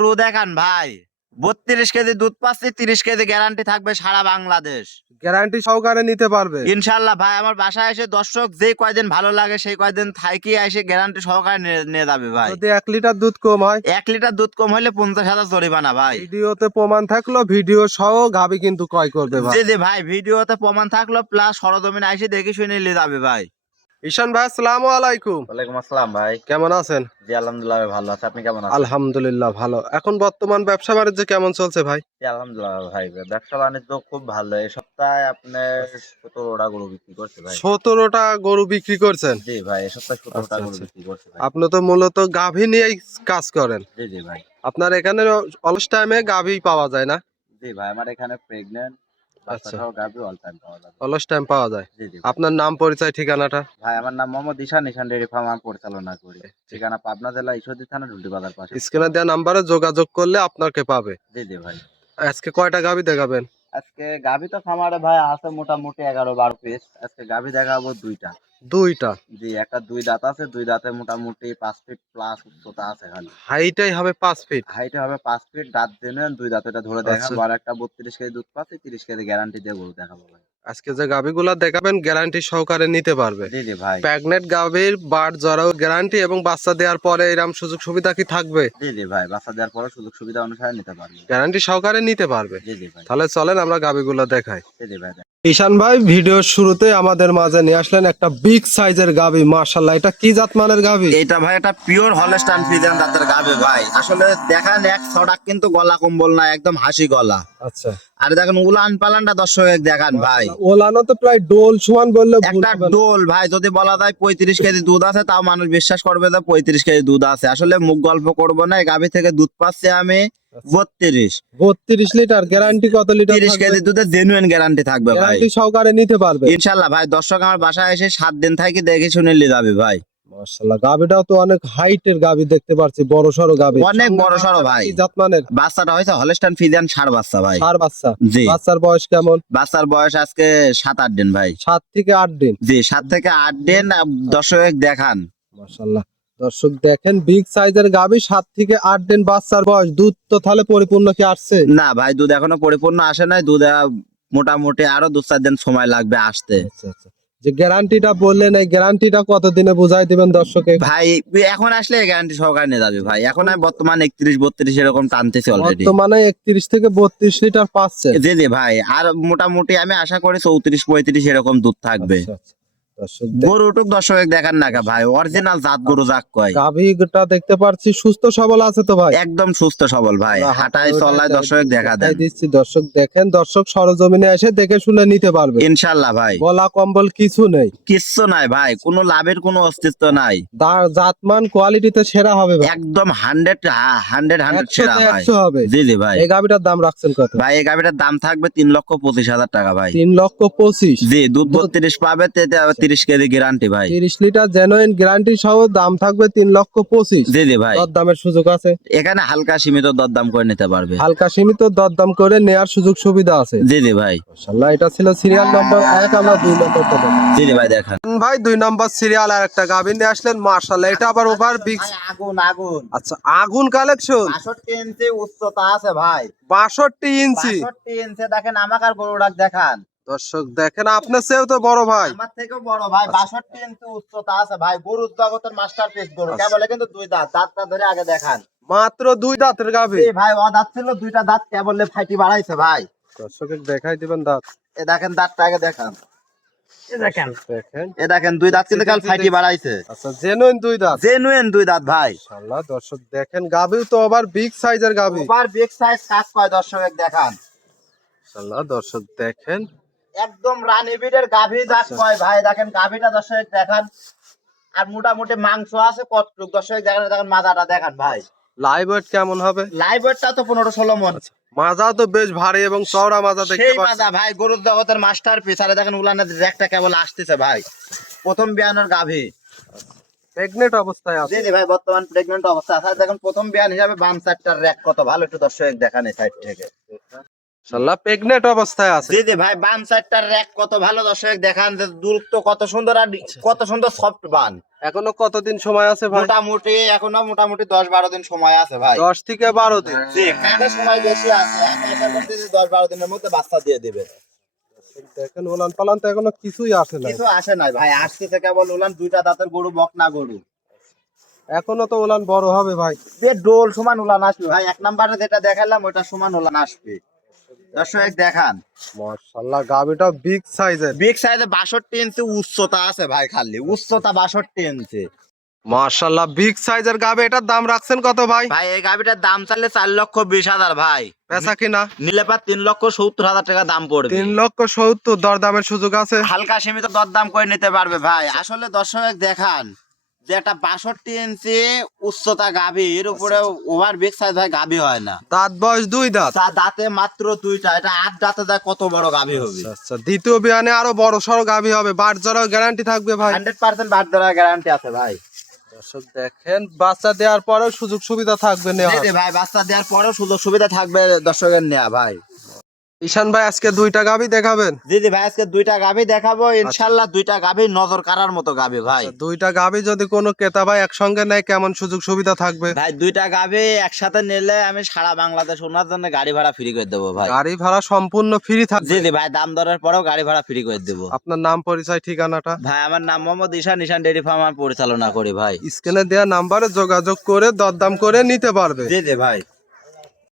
Two দেখান ভাই, 32 KG দুধ পাচ্ছি, 30 কেজি গ্যারান্টি থাকবে সারা বাংলাদেশ। গ্যারান্টি সহকারে নিতে পারবে ইনশাল্লাহ ভাই, আমার বাসায় এসে দর্শক যে কয়দিন ভালো লাগে সেই কয়দিন থাকি এসে গ্যারান্টি সহকারে নিয়ে যাবে ভাই। যদি 1 লিটার দুধ কম হয়? 1 লিটার দুধ কম হলে 50,000 জরিমানা ভাই। ভিডিওতে প্রমাণ থাকলো, ভিডিও সহ গাবি কিন্তু ক্রয় করবে ভাই। জি জি ভাই, ভিডিওতে প্রমাণ থাকলো প্লাস সরজমিনে এসে দেখে শুনে নিয়ে যাবে ভাই। ঈশান ভাই, আসসালামু আলাইকুম। ওয়ালাইকুম আসসালাম ভাই। কেমন আছেন? জি আলহামদুলিল্লাহ ভালো আছে, আপনি কেমন আছেন? আলহামদুলিল্লাহ ভালো। এখন বর্তমান ব্যবসা বাণিজ্য কেমন চলছে ভাই? জি আলহামদুলিল্লাহ ভাই, ব্যবসা বাণিজ্য খুব ভালো। এই সপ্তাহে আপনার 17টা গরু বিক্রি করছে ভাই। 17টা গরু বিক্রি করছেন? জি ভাই, এই সপ্তাহে 17টা আচ্ছা, গরু আচ্ছা। বিক্রি করছে ভাই। আপনি তো মূলত গাভী নিয়েই কাজ করেন। জি জি ভাই। আপনার এখানে অলস টাইমে গাভী পাওয়া যায় না? জি ভাই, আমার এখানে প্রেগন্যান্ট বাচ্চা আচ্ছা, সহ গাভী অল টাইম পাওয়া যাবে। অলস টাইম পাওয়া যায়। জি জি। আপনার নাম, পরিচয়, ঠিকানাটা? ভাই আমার নাম মোহাম্মদ ঈশান, ঈশান ডেইরি ফার্ম আমি পরিচালনা করি। ঠিকানা পাবনা জেলা ঈশ্বরদী থানা ডুলটি বাজার পাশে। স্ক্রিনে দেওয়া নাম্বারে যোগাযোগ করলে আপনাকে পাবে। জি জি ভাই। আজকে কয়টা গাভী দেখাবেন? আজকে গাভী তো খামারে ভাই আছে মোটামুটি 11-12 পিস। আজকে গাভী দেখাবো দুইটা। দুইটা? জি, একটা দুই দাঁত আছে, দুই দাঁতে মোটামুটি 5 ফিট প্লাস উচ্চতা আছে খালি। হাইটাই হবে 5 ফিট? হাইটে হবে 5 ফিট, দাঁত দিনে দুই দাঁতেটা ধরে আচ্ছা, দেখাবো। আর একটা 32 কেজি দুধ পাচ্ছি, 30 কেজি গ্যারান্টি দিয়ে গরু দেখাবো ভাই। আজকে যে গাভীগুলা দেখাবেন গ্যারান্টি সহকারে নিতে পারবে? জি জি ভাই। প্রেগনেন্ট গাভীর বাট জরাও গ্যারান্টি এবং বাচ্চা দেওয়ার পরে এরকম সুযোগ সুবিধা কি থাকবে? জি জি ভাই, বাচ্চা দেওয়ার পরে সুযোগ সুবিধা অনুসারে নিতে পারবে। গ্যারান্টি সহকারে নিতে পারবে? জি জি ভাই। তাহলে চলেন আমরা গাভীগুলো দেখাই। জি জি ভাই। ঈশান ভাই, ভিডিওর শুরুতে আমাদের মাঝে নিয়ে আসলেন একটা বিগ সাইজের গাভী। মাশাআল্লাহ, এটা কি জাত মানের গাভী? এটা ভাই একটা পিওর হলস্টাইন ফ্রিজিয়ান জাতের গাভী ভাই। আসলে দেখেন এক ছড়াক কিন্তু গলা কম্বল না, একদম হাসি গলা। আচ্ছা, আর দেখেন উলান পালানটা দর্শক দেখান ভাই। ওলানো তো প্রায় ডোল সমান বললে ভুল একটা হবে না। ডোল ভাই, যদি বলা যায় 35 কেজি দুধ আছে তাও মানুষ বিশ্বাস করবে যে 35 কেজি দুধ আছে। আসলে মুখ গল্প করবো না, এই গাভী থেকে দুধ পাচ্ছি আমি 32। 32 লিটার। গ্যারান্টি কত লিটার 30 থাকবে? কেজি দুধের জেনুইন গ্যারান্টি থাকবে ভাই। গ্যারান্টি সহকারে নিতে পারবে ইনশাল্লাহ ভাই, দর্শক আমার বাসায় এসে 7 দিন থাকি দেখে শুনে নিয়ে যাবে ভাই। মাশাআল্লাহ, গাভীটাও তো অনেক হাইটের গাভী দেখতে পাচ্ছি, বড় সড়ো গাভী। অনেক বড় সড়ো ভাই। কি জাত মানের? বাচ্চাটা হয়েছে হলস্টাইন ফ্রিজিয়ান ষাঁড় বাচ্চা ভাই। ষাঁড় বাচ্চা? জি। বাচ্চার বয়স কেমন? বাচ্চার বয়স আজকে 7-8 দিন ভাই। 7 থেকে 8 দিন? জি, 7 থেকে 8 দিন। দর্শক দেখান। মাশাআল্লাহ, দর্শক দেখেন বিগ সাইজের গাভী, 7 থেকে 8 দিন বাচ্চার বয়স। দুধ তো তাহলে পরিপূর্ণ কি আসছে? না ভাই, দুধ এখনো পরিপূর্ণ আসে নাই। দুধ মোটামুটি আরো 2-4 দিন সময় লাগবে আসতে। আচ্ছা, আচ্ছা। যে গ্যারান্টিটা বললেন, এই গ্যারান্টিটা কতদিনে বুঝাই দিবেন দর্শকে? ভাই এখন আসলে গ্যারান্টি সহকারে নিয়ে যাবে ভাই। এখন আমি বর্তমান 31-32 এরকম টানতেছি অলরেডি। বর্তমানে 31 থেকে 32 লিটার পাচ্ছে? জি জি ভাই, আর মোটামুটি আমি আশা করি 34-35 এরকম দুধ থাকবে। আচ্ছা, আচ্ছা। দর্শক গরুটুক দর্শক দেখান না ভাই, অরিজিনাল জাত গরু যাক কয়। গাভীটা দেখতে পাচ্ছি সুস্থ সবল আছে তো ভাই? একদম সুস্থ সবল ভাই, হাঁটায় চলায় দর্শক দেখা দেন। দিচ্ছি, দর্শক দেখেন। দর্শক সরজমিনে এসে দেখে শুনে নিতে পারবে ইনশাল্লাহ ভাই। গলা কম্বল কিছু নেই? কিচ্ছু নাই ভাই, কোনো লাভের কোনো অস্তিত্ব নাই। জাতমান কোয়ালিটিতে সেরা হবে ভাই? একদম 100 সেরা ভাই। 100 হবে? জি জি ভাই। এই গাভীটার দাম রাখছেন কত ভাই এই গাভীটার দাম থাকবে 3,25,000 টাকা ভাই। 3,25,000? জি, দুধ 32 পাবে, 30 কেজি গ্যারান্টি ভাই। 30 লিটার জেনুইন গ্যারান্টি সহ দাম থাকবে 3,25,000? জি জি ভাই। দরদামের সুযোগ আছে? এখানে হালকা সীমিত দরদাম করে নিতে পারবে। হালকা সীমিত দরদাম করে নেয়ার সুযোগ সুবিধা আছে? জি জি ভাই। মাশাআল্লাহ, এটা ছিল সিরিয়াল নাম্বার 1। আমরা 2 নম্বরটা দেখব। জি জি ভাই দেখান। ভাই 2 নম্বর সিরিয়াল আর একটা গাভী নিয়ে আসলেন। মাশাআল্লাহ, এটা আবার ওভার বিগ। আগুন আগুন। আচ্ছা, আগুন কালেকশন। 62 ইঞ্চি উচ্চতা আছে ভাই। 62 ইঞ্চি? 62 ইঞ্চি দেখেন, আমাকার গরুটাক দেখান। দর্শক দেখেন, আপনার চেয়েও তো বড় ভাই। আমার থেকেও বড় ভাই। 62 ইঞ্চি উচ্চতা আছে ভাই। গরুর জগতের মাস্টারপিস গরু। কেবল কিন্তু দুই দাঁত, দাঁতটা ধরে আগে দেখান। মাত্র 2 দাঁতের গাভী? এই ভাই ও দাঁত ছিল, দুইটা দাঁত কেবল ফাইটি বাড়াইছে ভাই। দর্শকে দেখাই দিবেন দাঁত। এ দেখেন দাঁতটা আগে দেখান। দেখেন এ দেখেন দুই দাঁত কিন্তু কাল ফাইটি বাড়াইছে। আচ্ছা, জেনুইন 2 দাঁত? জেনুইন দুই দাঁত ভাই। মাশাআল্লাহ, দর্শক দেখেন গাভীও তো আবার বিগ সাইজের গাভী। ওভার বিগ সাইজ কাজ কয় দর্শক দেখান। মাশাআল্লাহ, দর্শক দেখেন। একদম রানী বিডের গাভী জাত কয় ভাই। দেখেন গাভীটা দর্শক দেখান। আর মোটামুটি মাংস আছে কতটুক দর্শক দেখেন। দেখেন মাজাটা দেখান ভাই। লাইভ ওয়েট কেমন হবে? লাইভ ওয়েটটা তো 15-16 মণ। মাজা তো বেশ ভারী এবং চওড়া মাজা দেখতে সেই পাচ্ছি। মাজা ভাই, গরুর জগতের মাস্টারপিস। আরে দেখেন উলানের জ্যাকটা কেবল আসতেছে ভাই। প্রথম বিয়ানের গাভী। প্রেগনেন্ট অবস্থায় আছে? জি জি ভাই, বর্তমান প্রেগন্যান্ট অবস্থা আছে। দেখেন প্রথম বিয়ান হিসাবে বাম সাইডটার র‍্যাক কত ভালো, একটু দর্শক দেখান এই সাইড থেকে। মাশাআল্লাহ প্রেগনেন্ট অবস্থায় আছে। জি জি ভাই, বান সাইডটার র্যাক কত ভালো, দর্শক দেখান যে দূরত্ব কত সুন্দর আর কত সুন্দর সফট বান। এখনো কতদিন সময় আছে ভাই? মোটামুটি এখনো মোটামুটি 10-12 দিন সময় আছে ভাই। 10 থেকে 12 দিন। জি, কাজের সময় বেশি আছে, আমি আশা করছি যে 10-12 দিনের মধ্যে বাচ্চা দিয়ে দিবে। দেখেন ওলান পালান তো এখনো কিছুই আসে না। কিছু আসে নাই ভাই, আসছে কেবল উলান, দুইটা দাঁতের গরু, বকনা গরু। এখনো তো ওলান বড় হবে ভাই। যে ডোল সমান উলান আসবে ভাই, এক নম্বরে যেটা দেখালাম ওটা সমান উলান আসবে। দর্শক দেখান, মাশাআল্লাহ গাবিটা বিগ সাইজের। বিগ সাইজে 62 ইঞ্চি উচ্চতা আছে ভাই, খালি উচ্চতা 62 ইঞ্চি। মাশাআল্লাহ বিগ সাইজের গাবি, এটার দাম রাখছেন কত ভাই? ভাই এই গাভিটার দাম চাইলে 4,20,000 ভাই, বেচা কিনা নিলে পা 3,70,000 টাকা দাম পড়বে। 3,70,000, দরদামের সুযোগ আছে? হালকা সীমিত দরদাম করে নিতে পারবে ভাই। আসলে দর্শক দেখান যে একটা 62 ইঞ্চি উচ্চতা গাভীর উপরে ওভার বিগ সাইজ ভাই গাভী হয় না। দাঁত বয়স 2 দাঁত। তার দাঁতে মাত্র 2টা, এটা 8 দাঁতে যায় কত বড় গাভী হবে। আচ্ছা, দ্বিতীয় বিয়ানে আরো বড় সড়ো গাভী হবে, বাট জরাও গ্যারান্টি থাকবে ভাই? 100% বাট ধরার গ্যারান্টি আছে ভাই। দর্শক দেখেন, বাচ্চা দেওয়ার পরেও সুযোগ সুবিধা থাকবে নেওয়া। জি জি ভাই, বাচ্চা দেওয়ার পরেও সুযোগ সুবিধা থাকবে দর্শকের নেওয়া ভাই। ঈশান ভাই আজকে 2টা গাভী দেখাবেন? জি জি ভাই, আজকে 2টা গাভী দেখাবো ইনশাআল্লাহ। 2টা গাভী নজর কাড়ার মতো গাভী ভাই। 2টা গাভী যদি কোনো ক্রেতা ভাই একসঙ্গে নেয় কেমন সুযোগ সুবিধা থাকবে? ভাই 2টা গাভী একসাথে নিলে আমি সারা বাংলাদেশ ওনার জন্য গাড়ি ভাড়া ফ্রি করে দেবো ভাই। গাড়ি ভাড়া সম্পূর্ণ ফ্রি থাকবে? জি জি ভাই, দাম দরের পরেও গাড়ি ভাড়া ফ্রি করে দেবো। আপনার নাম পরিচয় ঠিকানাটা? ভাই আমার নাম মোহাম্মদ ঈশান, ঈশান ডেইরি ফার্ম আমি পরিচালনা করি ভাই। স্ক্রিনে দেওয়া নাম্বারে যোগাযোগ করে দরদাম করে নিতে পারবে। জি জি ভাই।